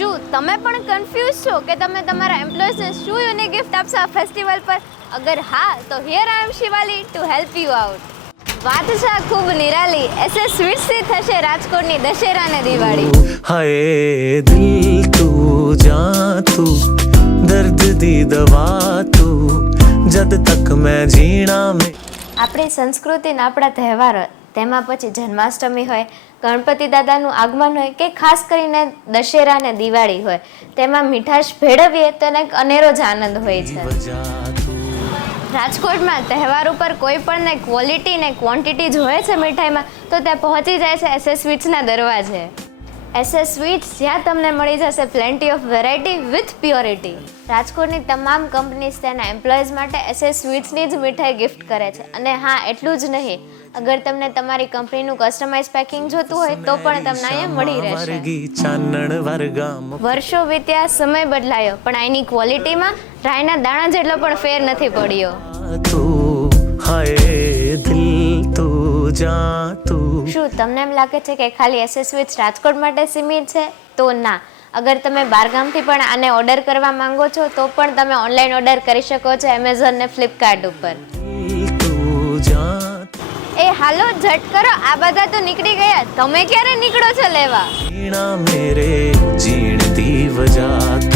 શું તમે પણ કન્ફ્યુઝ છો કે તમે તમારા એમ્પ્લોયીઝને શું યુનિક ગિફ્ટ આપશો આ ફેસ્ટિવલ પર? અગર હા તો here I am Shivali to help you out. વાત છે ખૂબ નિરાલી. SS સ્વીટ્સથી થશે રાજકોટની દશેરા અને દિવાળી. हाय दिल तू जा तू दर्द दी दवा तू जब तक मैं जीना में. આપણી સંસ્કૃતિના આપણા તહેવારો, તેમાં પછી જન્માષ્ટમી હોય, ગણપતિ દાદાનું આગમન હોય કે ખાસ કરીને દશેરા અને દિવાળી હોય, તેમાં મીઠાશ ભેળવીએ તો એક અનેરો જ આનંદ હોય છે. રાજકોટમાં તહેવાર ઉપર કોઈ પણ ને ક્વોલિટી ને ક્વોન્ટિટી જોઈએ છે મીઠાઈમાં તો ત્યાં પહોંચી જાય છે SS સ્વીટ્સના દરવાજે. SS સ્વીટ્સ, જ્યાં તમને મળી જશે plenty of variety with purity. રાજકોટની તમામ કંપનીઝ તેના એમ્પ્લોઈઝ માટે SS સ્વીટ્સની જ મીઠાઈ ગિફ્ટ કરે છે. અને હા, એટલું જ નહીં, અગર તમને તમારી કંપનીનું કસ્ટમાઇઝ પેકિંગ જોતું હોય તો પણ તમને અહીંયા મળી રહેશે. વર્ષો વીત્યા, સમય બદલાયો, પણ અહીંની ક્વોલિટીમાં રાયના દાણા જેટલો પણ ફેર નથી પડ્યો. શું તમને એમ લાગે છે કે ખાલી SS સ્વીટ્સ રાજકોટ માટે સીમિત છે? તો ના. અગર તમે બહારગામથી પણ આને ઓર્ડર કરવા માંગો છો તો પણ તમે ઓનલાઈન ઓર્ડર કરી શકો છો એમેઝોન ને ફ્લિપકાર્ટ ઉપર. એ હાલો, ઝટ કરો, આ બધા તો નીકળી ગયા, તમે ક્યારે નીકળો છો લેવા? मेरे जीने दी वजह